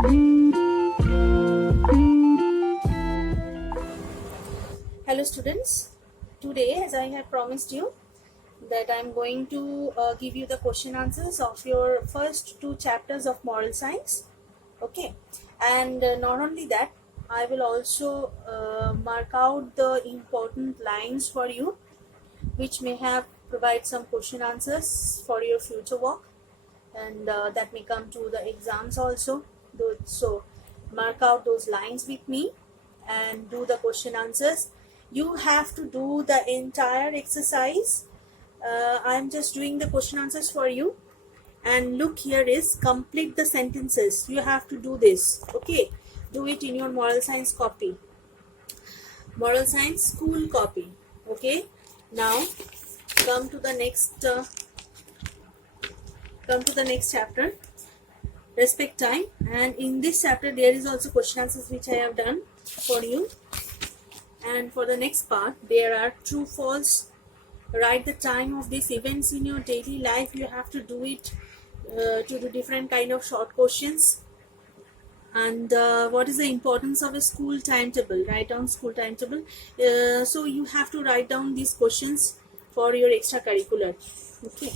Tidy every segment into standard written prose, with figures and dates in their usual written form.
Hello students, today as I had promised you that I am going to give you the question answers of your first two chapters of moral science. Okay, and not only that, I will also mark out the important lines for you which may have provide some question answers for your future work, and that may come to the exams also. So mark out those lines with me and do the question answers. You have to do the entire exercise. I'm just doing the question answers for you, and look, here is complete the sentences. You have to do this. Okay, do it in your moral science copy, moral science school copy. Okay, now come to the next chapter, respect time, and in this chapter there is also question answers which I have done for you. And for the next part, there are true false. Write the time of these events in your daily life. You have to do it to do different kind of short questions. And what is the importance of a school timetable? Write down school timetable. So you have to write down these questions for your extracurricular. Okay,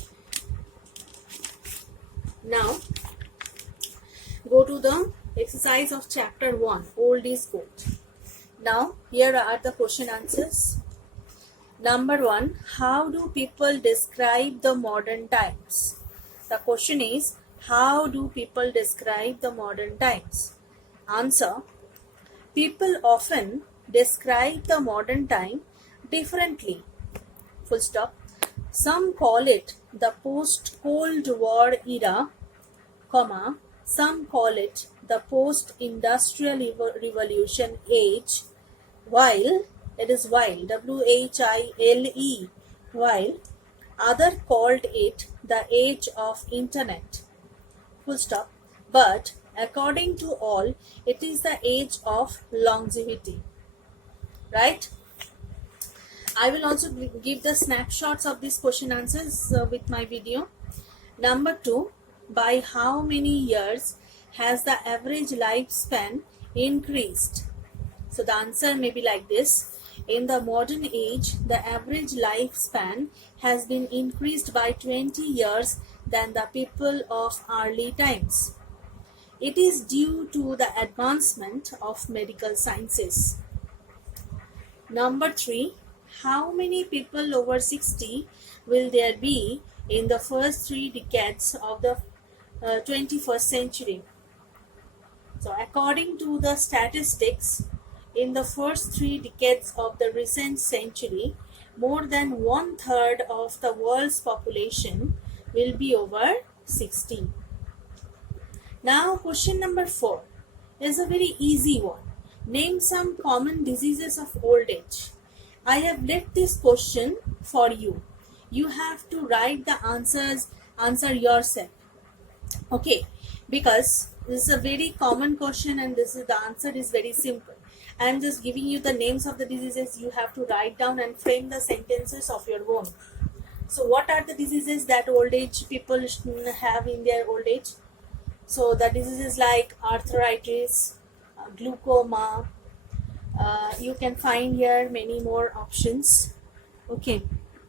now go to the exercise of chapter 1, old is gold. Now here are the question answers. Number 1, how do people describe the modern times? The question is, how do people describe the modern times? Answer, people often describe the modern time differently. Full stop. Some call it the post-Cold War era, comma, some call it the post-industrial revolution age, while W-H-I-L-E, while other called it the age of internet. Full stop. But according to all, it is the age of longevity. Right? I will also give the snapshots of these question answers with my video. Number 2, by how many years has the average lifespan increased? So the answer may be like this. In the modern age, the average lifespan has been increased by 20 years than the people of early times. It is due to the advancement of medical sciences. Number 3, how many people over 60 will there be in the first 3 decades of the 21st century? So according to the statistics, in the first 3 decades of the recent century, more than 1/3 of the world's population will be over 60. Now question number 4 is a very easy one. Name some common diseases of old age. I have left this question for you. You have to write the answer yourself. Okay, because this is a very common question and the answer is very simple. I am just giving you the names of the diseases. You have to write down and frame the sentences of your own. So what are the diseases that old age people have in their old age? So the diseases like arthritis, glaucoma. You can find here many more options. Okay,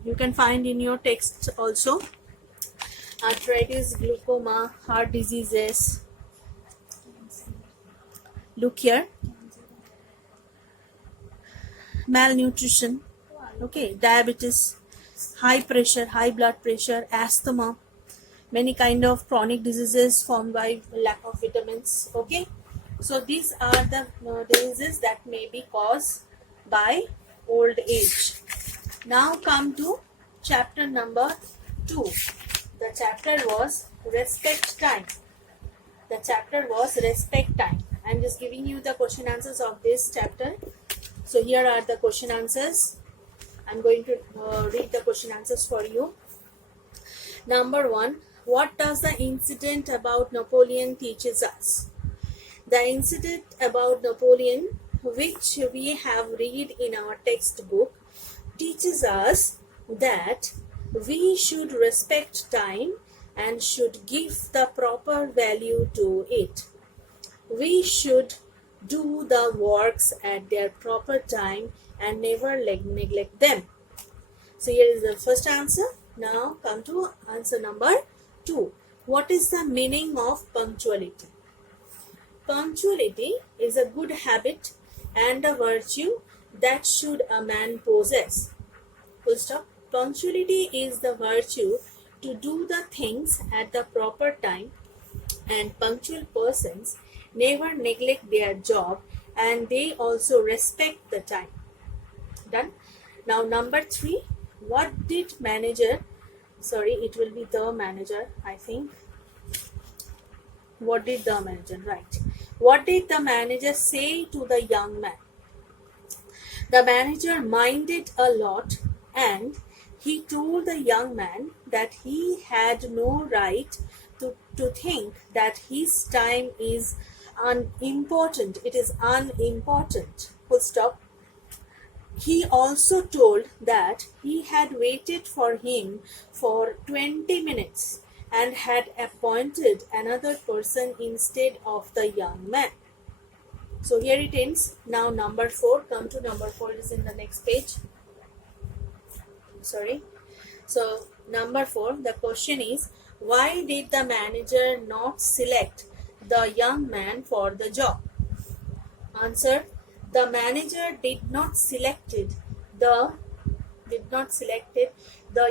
you can find in your text also. Arthritis, glaucoma, heart diseases. Look here. Malnutrition. Okay, diabetes, high pressure, high blood pressure, asthma, many kind of chronic diseases formed by lack of vitamins. Okay, so these are the diseases that may be caused by old age. Now come to chapter number 2. The chapter was respect time. The chapter was respect time. I am just giving you the question answers of this chapter. So here are the question answers. I'm going to read the question answers for you. Number 1, what does the incident about Napoleon teaches us? The incident about Napoleon, which we have read in our textbook, teaches us that we should respect time and should give the proper value to it. we should do the works at their proper time and never neglect them. So here is the first answer. Now come to answer number 2. What is the meaning of punctuality? Punctuality is a good habit and a virtue that should a man possess. Full stop. Punctuality is the virtue to do the things at the proper time, and punctual persons never neglect their job and they also respect the time. Done. Now number 3. What did manager, it will be the manager, I think. What did the manager, right. What did the manager say to the young man? The manager minded a lot and he told the young man that he had no right to think that his time is unimportant. It is unimportant. Full stop. He also told that he had waited for him for 20 minutes and had appointed another person instead of the young man. So here it ends. Now number 4. Come to number 4. It is in the next page. So number 4. The question is, why did the manager not select the young man for the job? Answer. The manager did not selected the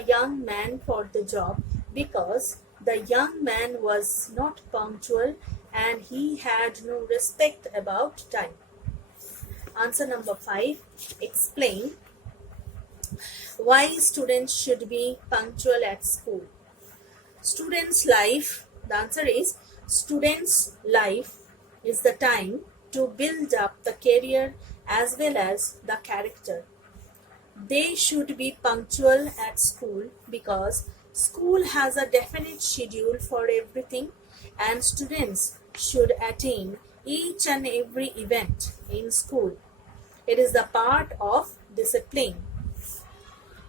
young man for the job because the young man was not punctual and he had no respect about time. Answer number 5. Explain why students should be punctual at school. Students' life, the answer is, students' life is the time to build up the career as well as the character. They should be punctual at school because school has a definite schedule for everything and students should attend each and every event in school. It is the part of discipline.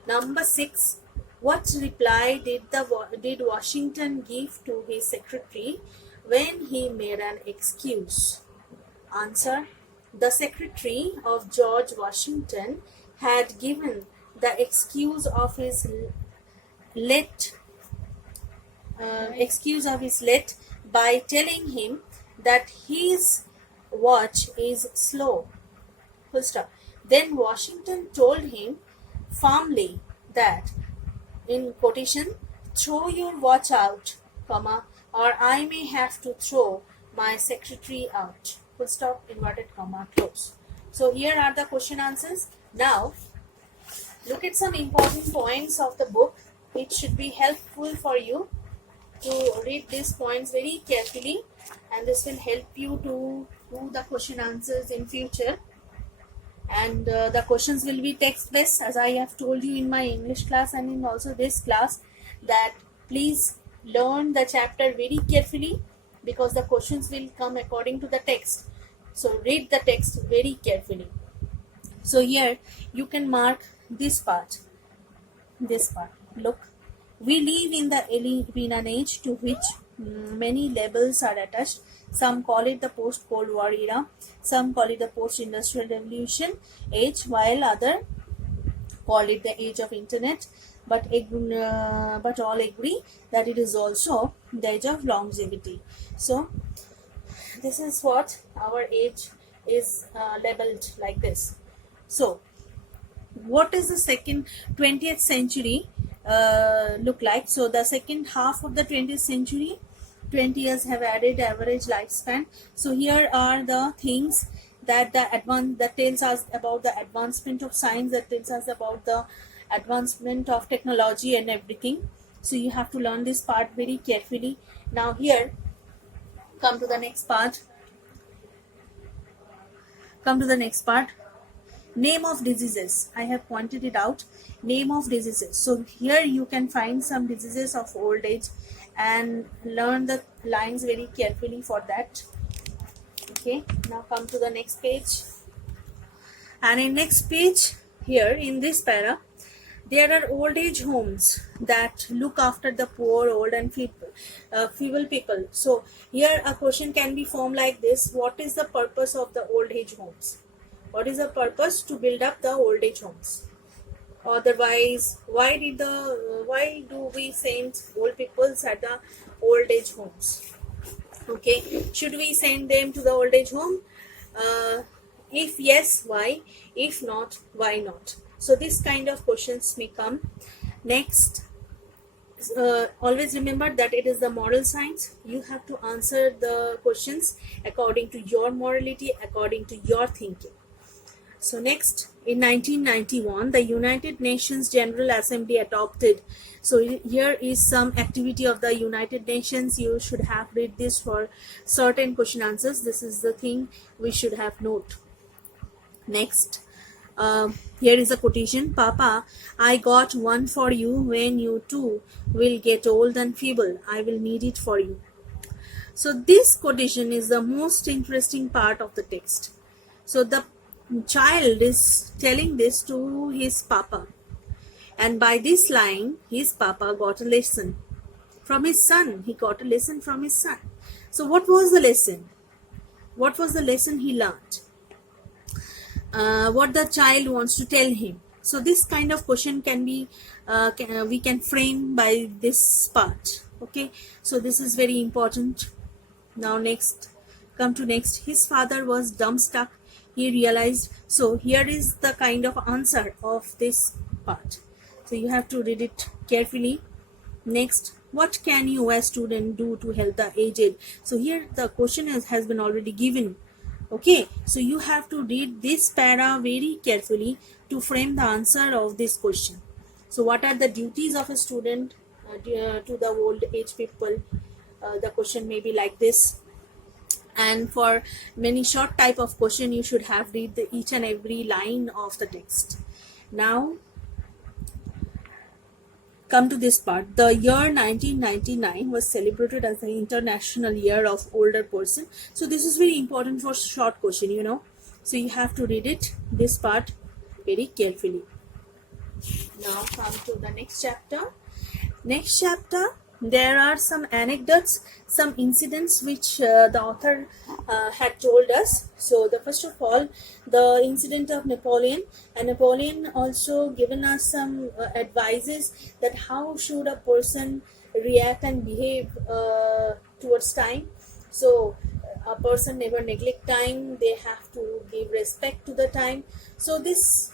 Number 6. What reply did Washington give to his secretary when he made an excuse? Answer. The secretary of George Washington had given the excuse of his let by telling him that his watch is slow. Full stop. Then Washington told him firmly that, in quotation, throw your watch out, comma, or I may have to throw my secretary out. Full stop, inverted comma, close. So here are the question answers. Now look at some important points of the book. It should be helpful for you to read these points very carefully, and this will help you to do the question answers in future. And the questions will be text based, as I have told you in my English class and in also this class, that please learn the chapter very carefully because the questions will come according to the text. So read the text very carefully. So here you can mark this part. Look, we live in an age to which many labels are attached. Some call it the post-Cold War era, some call it the post-industrial revolution age, while others call it the age of internet. But all agree that it is also the age of longevity. So this is what our age is labeled like this. So what is the second 20th century look like? So the second half of the 20th century, 20 years have added average lifespan. So here are the things that that tells us about the advancement of science, that tells us about the advancement of technology and everything. So you have to learn this part very carefully. Now here, come to the next part. Name of diseases. I have pointed it out. Name of diseases. So here you can find some diseases of old age and learn the lines very carefully for that. Okay, now come to the next page. And in next page, here in this para, there are old age homes that look after the poor, old and feeble people. So here a question can be formed like this: what is the purpose of the old age homes? What is the purpose to build up the old age homes? Otherwise, why do we send old people at the old age homes? Okay, should we send them to the old age home? If yes, why? If not, why not? So this kind of questions may come. Next, always remember that it is the moral science. You have to answer the questions according to your morality, according to your thinking. So next, in 1991, the United Nations General Assembly adopted. So here is some activity of the United Nations. You should have read this for certain question answers. This is the thing we should have note. Next, here is a quotation: "Papa, I got one for you when you too will get old and feeble. I will need it for you." So this quotation is the most interesting part of the text. So the child is telling this to his papa, and by this line his papa got a lesson from his son. He got a lesson from his son. So what was the lesson? What was the lesson he learned? What the child wants to tell him. So this kind of question can be we can frame by this part. Okay, so this is very important. Now next, come to next. His father was dumbstruck. He realized. So here is the kind of answer of this part. So you have to read it carefully. Next, what can you as student do to help the aged? So here the question has been already given. Okay, so you have to read this para very carefully to frame the answer of this question. So what are the duties of a student to the old age people? The question may be like this. And for many short type of question, you should have read each and every line of the text. Now come to this part. The year 1999 was celebrated as the International Year of Older Person. So this is very important for short question, you know. So you have to read it, this part, very carefully. Now come to the next chapter. Next chapter, there are some anecdotes, some incidents which the author had told us. So the first of all, the incident of Napoleon, and Napoleon also given us some advices that how should a person react and behave towards time. So a person never neglect time. They have to give respect to the time. So this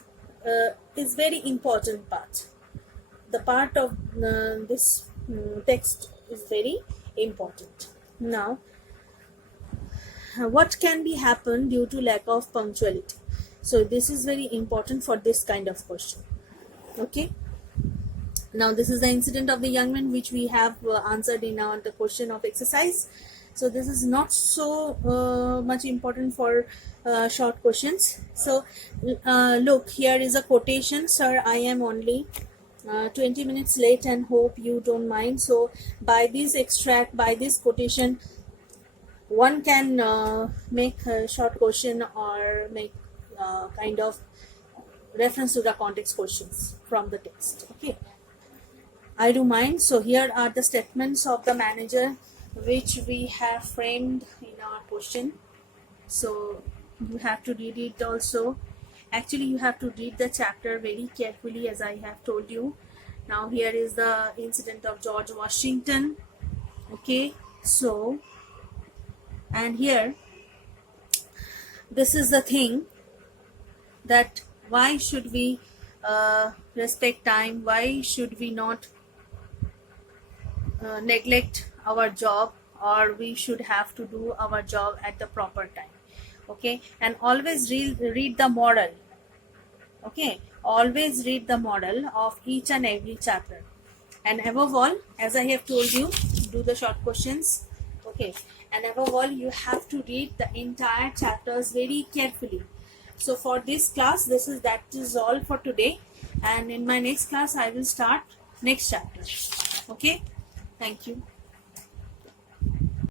is very important part. The part of this text is very important. Now, what can be happen due to lack of punctuality? So this is very important for this kind of question. Okay, now this is the incident of the young man which we have answered in the question of exercise. So this is not so much important for short questions. So look, here is a quotation: "Sir, I am only 20 minutes late and hope you don't mind." So by this extract, by this quotation, one can make a short question or make kind of reference to the context questions from the text. Okay, I do mind. So here are the statements of the manager which we have framed in our question. So you have to read it also. Actually, you have to read the chapter very carefully, as I have told you. Now here is the incident of George Washington. Okay, so, and here this is the thing, that why should we respect time? Why should we not neglect our job, or we should have to do our job at the proper time? Okay, and always read the moral. Okay, always read the moral of each and every chapter. And above all, as I have told you, do the short questions. Okay, and above all, you have to read the entire chapters very carefully. So for this class, that is all for today, and in my next class I will start next chapter. Okay, thank you.